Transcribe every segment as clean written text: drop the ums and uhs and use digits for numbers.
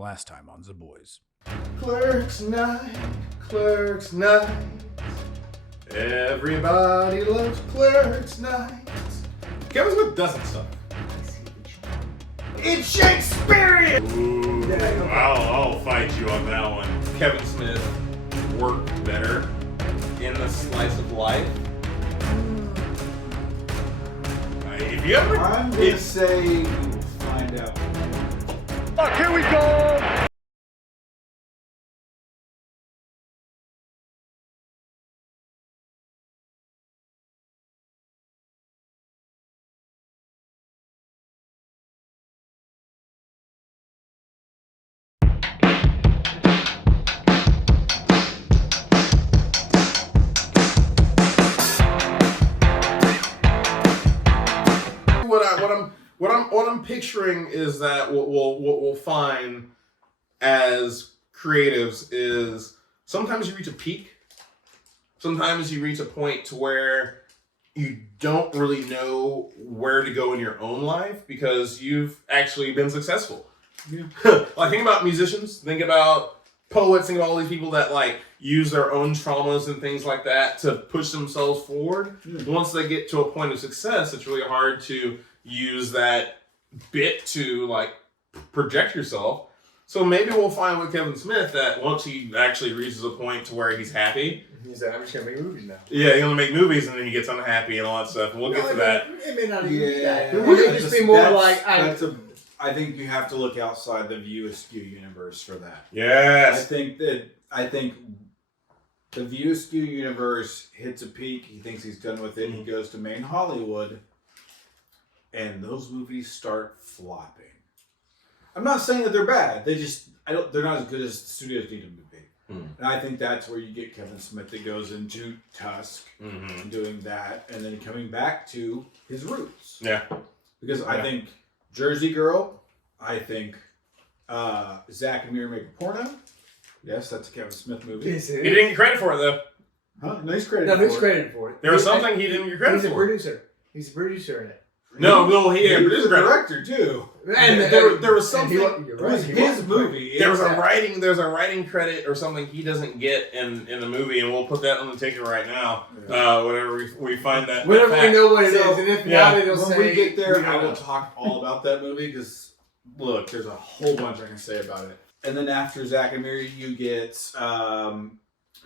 last time on The Boys. Clerks night, Clerks night. Everybody loves Clerks night. Kevin Smith doesn't suck. It's Shakespearean! Ooh, I'll fight you on that one. Kevin Smith worked better in the slice of life. If you ever, I'm gonna say we will find out. Fuck, here we go! What I'm picturing is that what we'll find as creatives is sometimes you reach a peak, sometimes you reach a point to where you don't really know where to go in your own life because you've actually been successful. Yeah. Like think about musicians, think about poets, think about all these people that like use their own traumas and things like that to push themselves forward. Once they get to a point of success, it's really hard to use that bit to like project yourself. So maybe we'll find with Kevin Smith that once he actually reaches a point to where he's happy, he's like, I'm just gonna make movies now. Yeah, he's gonna make movies and then he gets unhappy and all that stuff. And we'll get to that. It may not even be that. It would just be more like I think you have to look outside the View Askew universe for that. Yes. I think the View Askew universe hits a peak. He thinks he's done with it. He goes to main Hollywood, and those movies start flopping. I'm not saying that they're bad. They're not as good as the studios need them to be. And I think that's where you get Kevin Smith that goes into Tusk and doing that, and then coming back to his roots. Yeah. Because I think Jersey Girl, I think Zack and Miri Make a Porno. Yes, that's a Kevin Smith movie. He didn't get credit for it though. Huh? No, he's credited for it. There was something he didn't get credit for. He's a producer. He's a producer in it. No, he was a director too. And there was something. It was his movie. There's a writing credit or something he doesn't get in the movie, and we'll put that on the ticket right now. Whenever we find that. Whenever we know what it is, and if not, it'll say. When we get there, I will talk all about that movie because look, there's a whole bunch I can say about it. And then after Zack and Miri, you get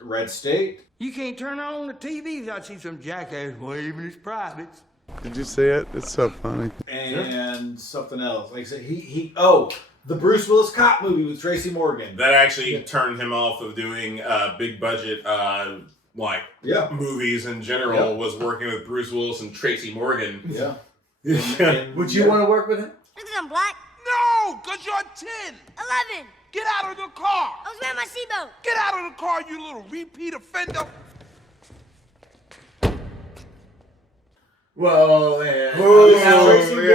Red State. You can't turn on the TV without see some jackass waving his privates. Did you say it? It's so funny. And something else. Like I said, the Bruce Willis cop movie with Tracy Morgan. That actually turned him off of doing big budget movies in general. Yeah. Was working with Bruce Willis and Tracy Morgan. Yeah. Would you want to work with him? Look at I'm black. No, because you're 10. 11. Get out of the car. I was wearing my seatbelt. Get out of the car, you little repeat offender. Whoa, man.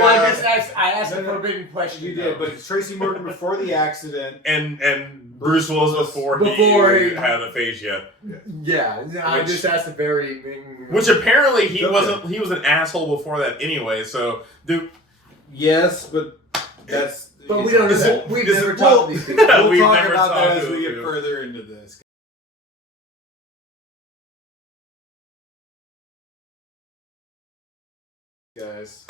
I asked a forbidden question. You did, but it's Tracy Morgan before the accident. And Bruce Willis before he had aphasia. Yeah, I just asked a very... Which apparently he wasn't. He was an asshole before that anyway, so... Yes, but that's... But we don't know. We've never talked to these people. We'll talk about that as we get further into this. Guys.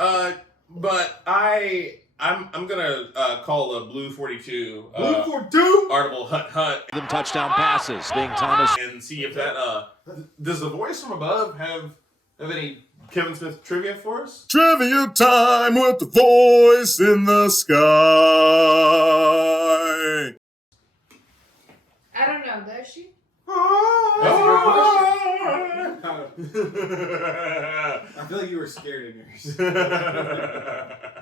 But I'm gonna call a Blue 42 Article Hunt Them touchdown passes being Thomas and see if that does the voice from above have any Kevin Smith trivia for us? Trivia time with the voice in the sky. I don't know, does she? That's a good question. I feel like you were scared in yours.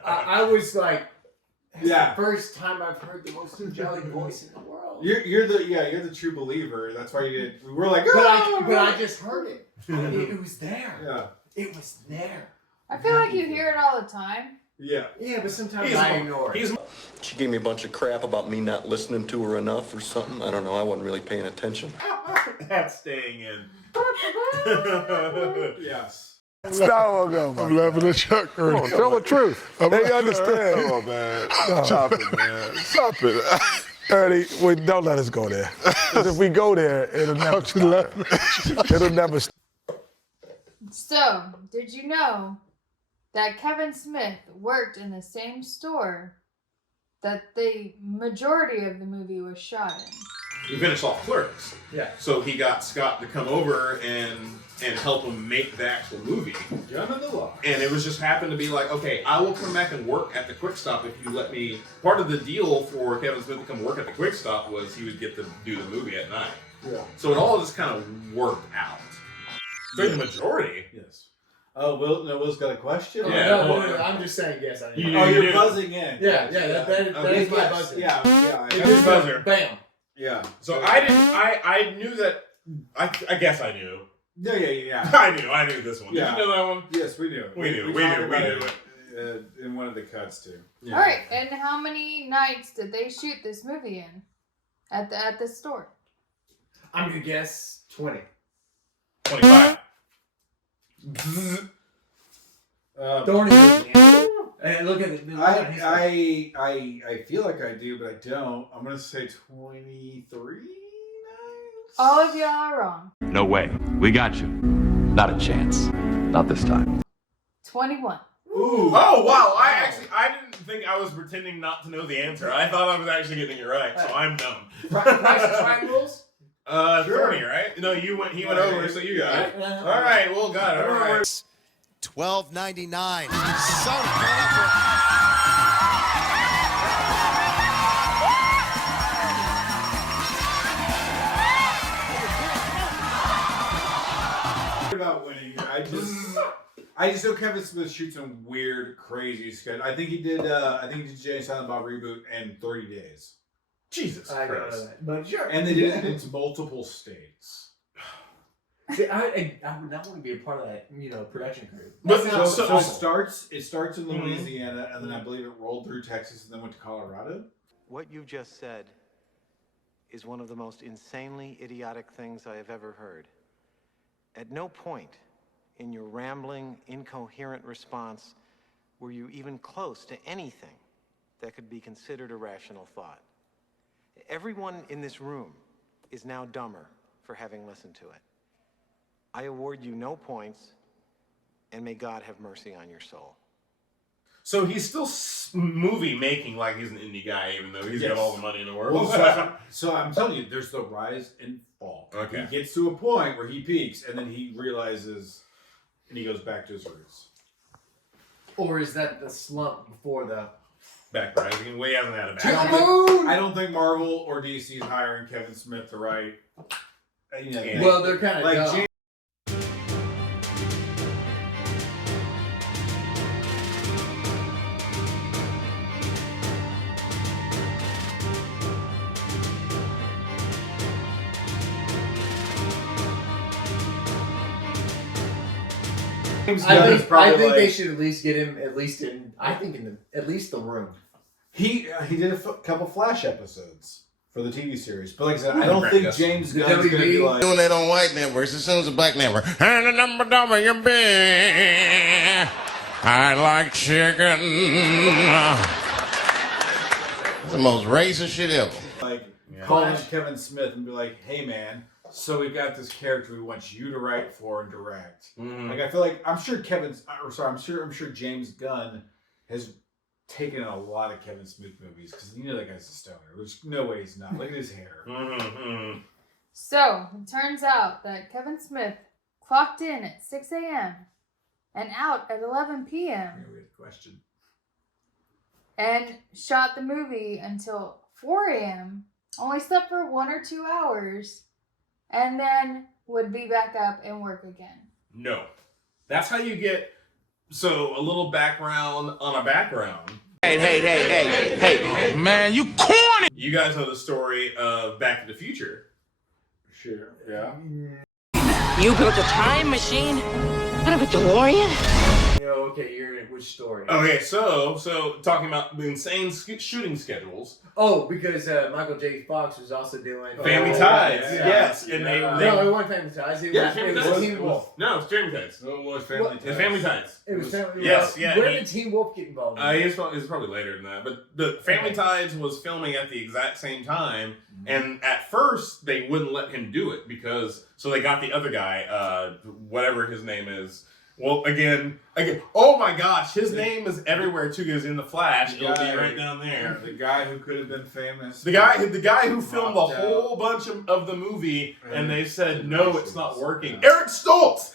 I was like, yeah. The first time I've heard the most angelic voice in the world. You're the true believer. That's why you did. We were like, but I just heard it. It was there. Yeah. It was there. I feel like you hear it all the time. Yeah. Yeah, but sometimes I ignore it. She gave me a bunch of crap about me not listening to her enough or something. I don't know. I wasn't really paying attention. That's staying in. Yes. Stop it, I'm laughing at Chuck. Come on, tell the truth. They understand. Come on, man. Stop it, man. Stop it. Ernie, wait, don't let us go there. 'Cause if we go there, it'll never stop. It'll never stop. So, did you know that Kevin Smith worked in the same store that the majority of the movie was shot in? He finished off Clerks. Yeah. So he got Scott to come over and help him make the actual movie. Gun in the law. And it was just happened to be like, okay, I will come back and work at the Quick Stop if you let me. Part of the deal for Kevin Smith to come work at the Quick Stop was he would get to do the movie at night. Yeah. So it all just kind of worked out. For the majority. Yes. Oh, Will's got a question? Oh, Yeah. no, I'm just saying yes. I You- know. Oh, you you're do. buzzing in. Yeah, that is my buzzer. Yeah. It is buzzer. Bam. Yeah. So I knew that. I guess I knew. Yeah. I knew this one. Yeah. Did you know that one? Yes, we do. We knew talked it. about it. In one of the cuts too. Yeah. All right, and how many nights did they shoot this movie in at the store? I'm gonna guess 20. 25. Thorny knows the answer. And look at it. I feel like I do, but I don't. I'm gonna say 23 nights. All of y'all are wrong. No way. We got you. Not a chance. Not this time. 21. Ooh. Oh wow! I didn't think I was pretending not to know the answer. I thought I was actually getting it right, so I'm dumb. Price is Right rules? Thorny, right? No, he went over, so you got it. All right, well, got it. All right. $12.99. About winning. I just know Kevin Smith shoots some weird, crazy sketch. I think he did Jay and Silent Bob reboot in 30 days. Jesus I don't know Christ. that. But sure. And they did it in multiple states. See, I would not want to be a part of that, production crew. But So it starts in Louisiana, and then I believe it rolled through Texas, and then went to Colorado. What you just said is one of the most insanely idiotic things I have ever heard. At no point in your rambling, incoherent response were you even close to anything that could be considered a rational thought. Everyone in this room is now dumber for having listened to it. I award you no points, and may God have mercy on your soul. So he's still movie making like he's an indie guy, even though he's got all the money in the world. So I'm telling you, there's the rise and fall. Okay. He gets to a point where he peaks, and then he realizes, and he goes back to his roots. Or is that the slump before the Back rising. Well, he hasn't had a to back. the moon? I don't think Marvel or DC is hiring Kevin Smith to write. Well, they're kind of like dumb. I think they should at least get him at least in the room. He did a couple Flash episodes for the TV series, but like I said, I don't think James Gunn's going to be like Doing that on white networks as soon as a black network. And the number WB. I like chicken. It's the most racist shit ever. calling Kevin Smith and be like, "Hey man, so we've got this character we want you to write for and direct." Like I feel like I'm sure James Gunn has taken a lot of Kevin Smith movies because that guy's a stoner. There's no way he's not. Look at his hair. So it turns out that Kevin Smith clocked in at 6 a.m. and out at 11 p.m. We have a question. and shot the movie until 4 a.m. Only slept for 1 or 2 hours, and then would be back up and work again. No. That's how you get, so a little background on a background. Hey, man, you corny! You guys know the story of Back to the Future. Sure, yeah. You built a time machine out of a DeLorean? Oh, okay, you're in which story? Okay, so talking about the insane shooting schedules. Oh, because Michael J. Fox was also doing Family Ties. Yeah. Yes, and they No, it wasn't Family Ties. It was Teen Wolf. No, it's Family Ties. No, it was Family Ties. It's Family Ties. It was Family. Yes, yeah. Where did Teen Wolf get involved? It's probably later than that, but the Family Ties was filming at the exact same time, and at first they wouldn't let him do it because so they got the other guy, whatever his name is. Well, again, oh my gosh, his name is everywhere too. Because in the Flash, it'll be right down there. The guy who could have been famous. The guy who filmed a whole bunch of the movie, and they said no, it's not working. Eric Stoltz.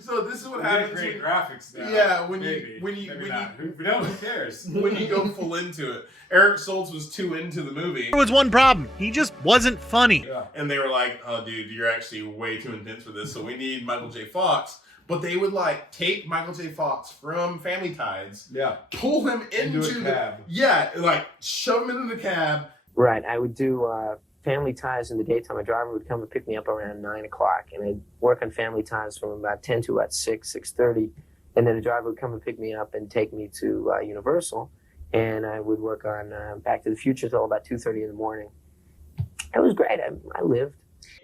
So this is what happens. Great graphics now. Yeah, when who cares? When you go full into it. Eric Stoltz was too into the movie. There was one problem. He just wasn't funny. Yeah. And they were like, oh, dude, you're actually way too intense for this, so we need Michael J. Fox. But they would, like, take Michael J. Fox from Family Ties, pull him into a cab. Like, shove him into the cab. Right, I would do Family Ties in the daytime. A driver would come and pick me up around 9 o'clock, and I'd work on Family Ties from about 10 to about 6:30. And then a driver would come and pick me up and take me to Universal. And I would work on Back to the Future till about 2:30 in the morning. It was great. I lived.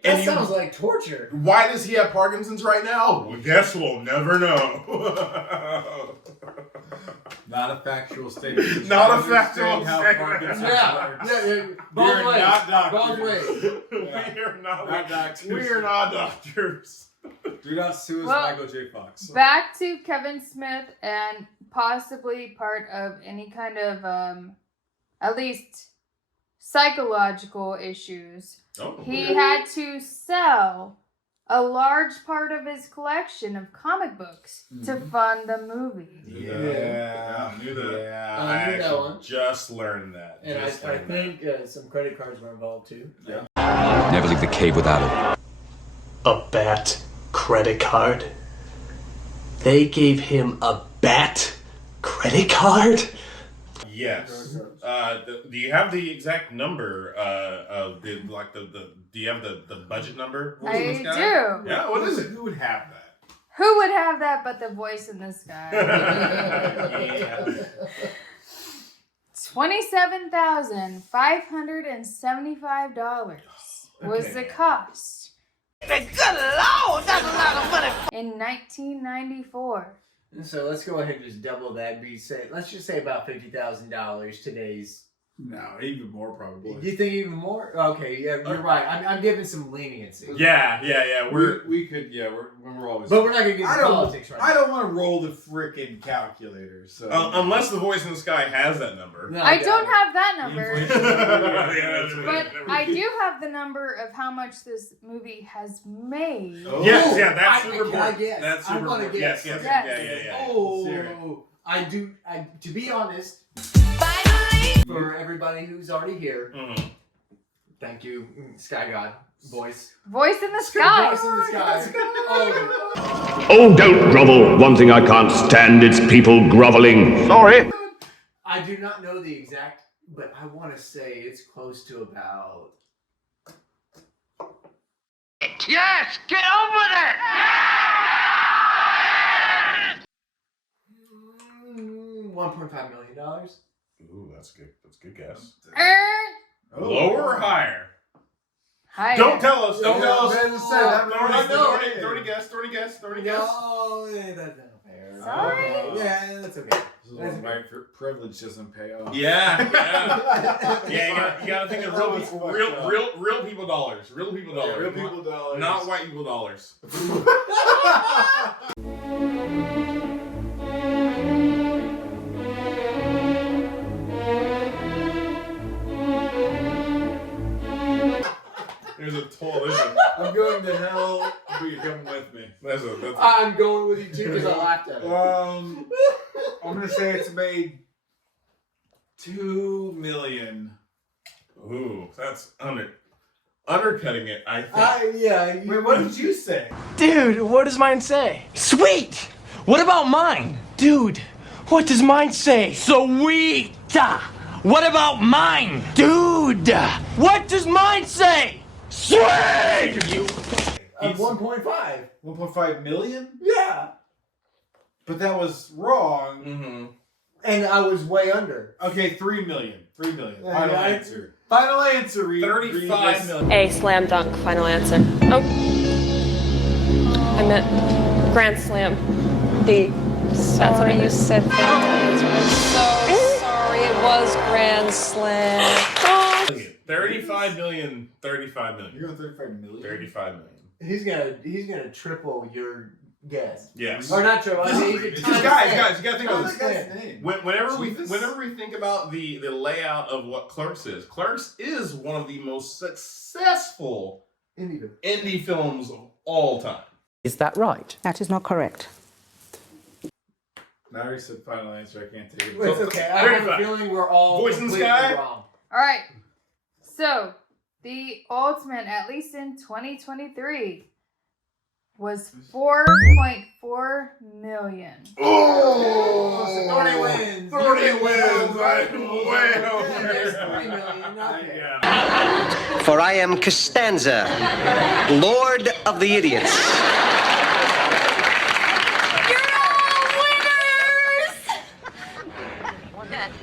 That sounds like torture. Why does he have Parkinson's right now? Well, guess we'll never know. Not a factual statement. Not a factual statement. Yeah. Both ways. Not doctors. Both ways. We are not doctors. We are not doctors. Do not sue us, Well, Michael J. Fox. Back to Kevin Smith and possibly part of any kind of, at least psychological issues. Oh. He had to sell a large part of his collection of comic books to fund the movie. Yeah, I knew that. Yeah, I knew that one. Just learned that. And I think some credit cards were involved too. Yeah. Never leave the cave without it. A bat credit card? They gave him a bat credit card? Yes. Do you have the exact number of the do you have the budget number? I do. Yeah, what is it? Who would have that? Who would have that but the voice in this guy? $27,575 was the cost. Good Lord, that's a lot of money. In 1994. So let's go ahead and just double that. Let's just say about $50,000 today's. No, even more probably. You think even more? Okay, yeah, you're right. I'm giving some leniency. Yeah. We could, we're always. But we're not gonna get into politics right now. I don't want to roll the freaking calculator. So unless the voice in the sky has that number. No, I don't have that number. But But I do have the number of how much this movie has made. Oh. Yes, that's super Can I important. guess? That's super I want to important. guess. Yes. Yeah. Oh, I do. To be honest, for everybody who's already here, thank you, Sky God voice. Voice in the sky. Voice in the sky. Oh, don't grovel. One thing I can't stand, it's people groveling. Sorry. I do not know the exact, but I want to say it's close to about. Yes, get over there. $1.5 million. Ooh, that's good. That's a good guess. Lower or higher? Higher. Don't tell us. Don't tell us. Throw a guess. Oh, yeah, that's not fair. Sorry. Yeah, that's okay. This is my privilege doesn't pay off. Yeah. You gotta think of real people dollars. Real people dollars. Real people dollars. Not white people dollars. There's a coalition. I'm going to hell, but you're coming with me. I'm going with you too because I laughed at it. I'm gonna say it's made $2 million. Ooh, that's undercutting it. I think. Wait, what did you say? Dude, what does mine say? Sweet! What about mine? Dude, what does mine say? Sweet! What about mine? Dude! What does mine say? Sweet! Of 1.5. 1.5 million? Yeah. But that was wrong. Mm-hmm. And I was way under. Okay, 3 million. 3 million. Yeah, Final yeah, answer. Final answer, Reed. 35 million. A slam dunk. Final answer. Oh. I meant grand slam. That's what you said. Final answer. I'm so sorry. It was grand slam. Oh. 35 million. 35 million. You're on 35 million? 35 million. He's gonna triple your guess. Yes. Or not triple. I mean, Guys, you gotta think about What's this. his name? Whenever we think about the layout of what Clerks is one of the most successful indie films of all time. Is that right? That is not correct. Now you said final answer. I can't take it. It's okay. I have a feeling we're all Voice in the completely sky. wrong. All right. So, the ultimate, at least in 2023, was 4.4 million. Oh! 30 wins. 30 wins. Way over. There's 3 million. Okay. For I am Costanza, Lord of the Idiots.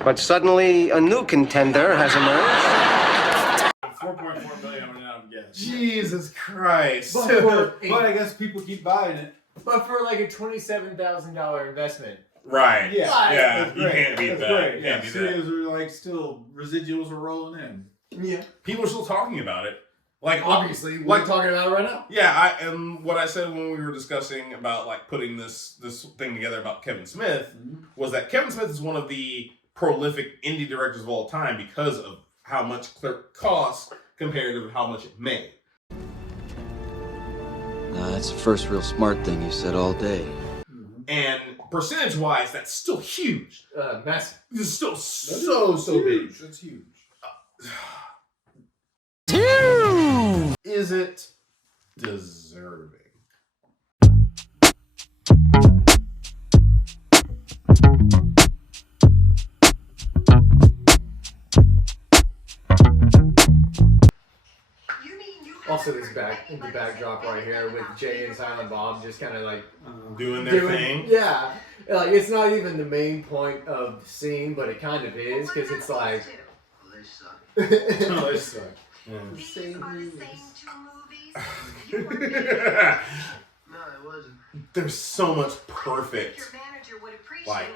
But suddenly a new contender has emerged. 4.4 million on an guess. Jesus Christ. But I guess people keep buying it. But for like a $27,000 investment. Right. Yeah. Yeah. You can't beat that. Great. You Yeah. can't beat that. Studios are like still residuals are rolling in. Yeah. People are still talking about it. Like Obviously, we're talking about it right now. Yeah, and what I said when we were discussing about like putting this thing together about Kevin Smith was that Kevin Smith is one of the prolific indie directors of all time because of how much Clerks costs compared to how much it made. That's the first real smart thing you said all day. And percentage-wise, that's still huge. Massive. It's still so big. That's huge. Is it deserving? Also, the backdrop right here with Jay and Silent Bob just kind of like doing their thing. Yeah, like it's not even the main point of the scene, but it kind of is because it's like. They suck. There's so much perfect, like,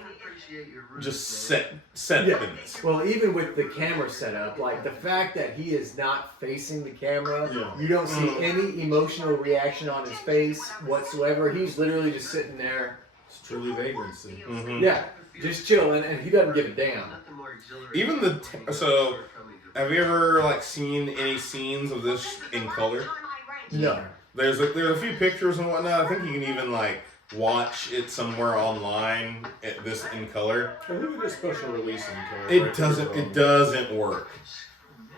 just set in this. Well, even with the camera setup, like the fact that he is not facing the camera, you don't see any emotional reaction on his face whatsoever. He's literally just sitting there. It's truly vagrancy. Yeah, just chilling, and he doesn't give a damn. Even so, have you ever like seen any scenes of this in color? No. There's a few pictures and whatnot. I think you can even like watch it somewhere online at this in color. I think it is special release in color. It doesn't work.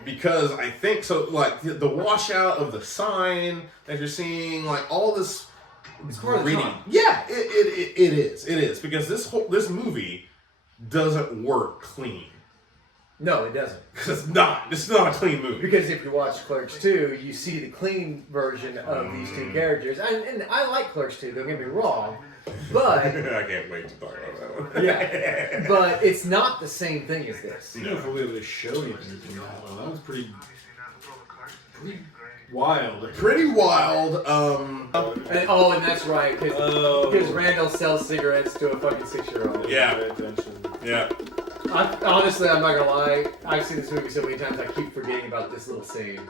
Because I think so like the washout of the sign that you're seeing, like all this gritty. Yeah, it is. Because this movie doesn't work clean. No, it doesn't. Because it's not a clean movie. Because if you watch Clerks 2, you see the clean version of these two characters. And I like Clerks 2, don't get me wrong. But... I can't wait to talk about that one. Yeah. But it's not the same thing as this. I don't know if we'll be able to show anything from that one. That was pretty wild. Pretty wild. And that's right. Because Randall sells cigarettes to a fucking 6-year-old. Yeah. Yeah. Honestly, I'm not gonna lie. I've seen this movie so many times, I keep forgetting about this little scene.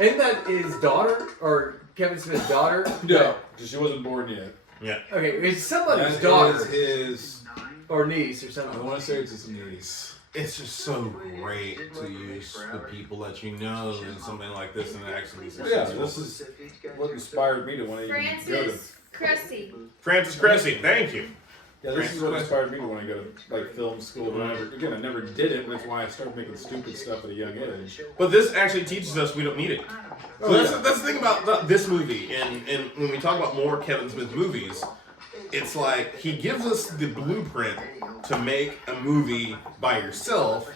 Isn't that his daughter? Or Kevin Smith's daughter? No, because she wasn't born yet. Yeah. Okay, it's somebody's That daughter. is his... Or niece or something. I want to say it's his niece. It's just so great to use the people that you know in something like this and actually be successful. Yeah, this is what inspired me to want to even go to... Francis Cressy, thank you. Yeah, this is what inspired me to want to go to like film school. But I never did it, but that's why I started making stupid stuff at a young age. But this actually teaches us we don't need it. So that's the thing about this movie, and when we talk about more Kevin Smith movies, it's like he gives us the blueprint to make a movie by yourself,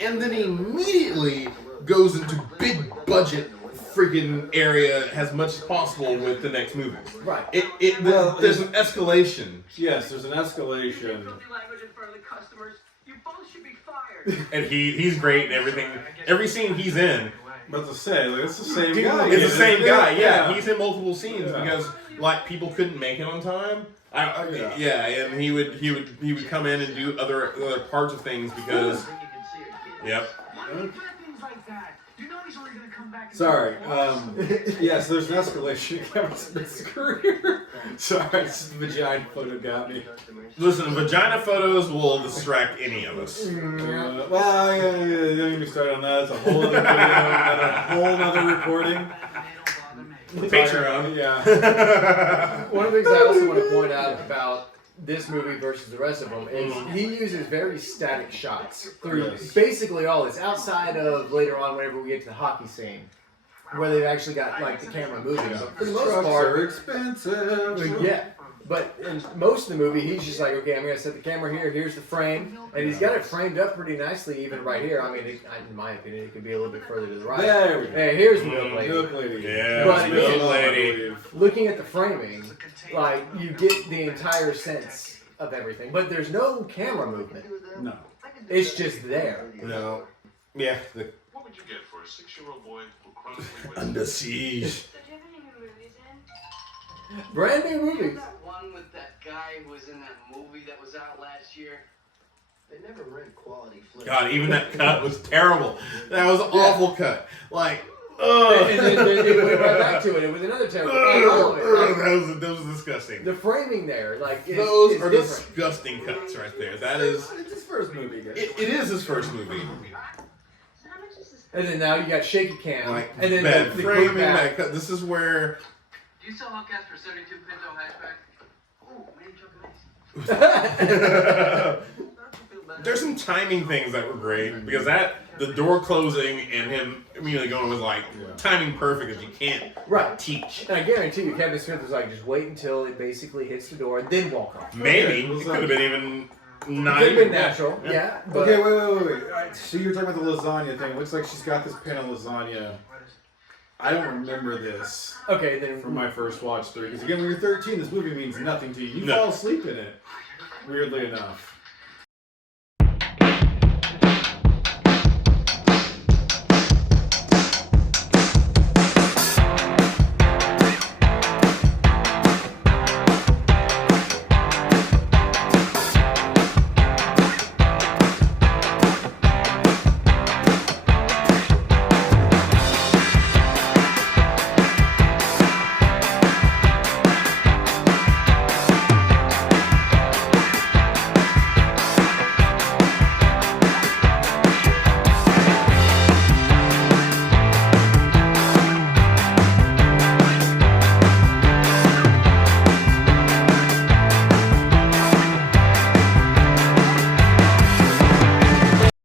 and then he immediately goes into big budget freaking area as much as possible with the next movie. Right. There's an escalation. Yes, there's an escalation. And he's great and everything. Every scene he's in. But to say, like, it's the same guy. It's the same guy, yeah. He's in multiple scenes because like people couldn't make it on time. And he would come in and do other parts of things because. Yep. Sorry. Yes, there's an escalation in Kevin Smith's career. Sorry, this vagina photo got me. Listen, vagina photos will distract any of us. Well, don't get me started on that. It's a whole other video, a whole other recording. Patreon. Yeah. One of the things I also want to point out about this movie versus the rest of them is he uses very static shots through basically all this, outside of later on whenever we get to the hockey scene where they've actually got like the camera moving. But for the most Trucks part, are expensive. yeah. But in most of the movie, he's just like, okay, I'm going to set the camera here, here's the frame, and he's got it framed up pretty nicely even right here. I mean, in my opinion, it could be a little bit further to the right. There we go. Hey, here's the milk lady. Milk lady. Yeah, But milk lady. looking at the framing, like, you get the entire sense of everything. But there's no camera movement. No. It's just there. No. Yeah. What would you get for a 6-year-old boy who chronically wins? Under siege. So do you have any new movies in? Brand new movies. That one with that guy who was in that movie that was out last year. They never rent quality flicks. God, even that cut was terrible. That was an awful cut. Like, And then it went right back to it. It was another terrible. that was disgusting. The framing there, like, Those is are different. disgusting cuts right there. That is. It's his first movie, guys. It is his first movie. And then now you got shaky cam. Like, and then bad the framing, quick back. bad cut. This is where. Do you sell hubcaps for 72 Pinto hatchback? Oh, man, chocolate. There's some timing things that were great because the door closing and him immediately going was like timing perfect because you can't teach. And I guarantee you, Kevin Smith was like, just wait until it basically hits the door and then walk off. Maybe it could have been even not Could have even been natural. Yeah. But Okay, wait. All right, so you were talking about the lasagna thing. It looks like she's got this pan of lasagna. I don't remember this. Okay, then from my first watch through, because again, when you're 13, this movie means nothing to you. You fall asleep in it. Weirdly enough.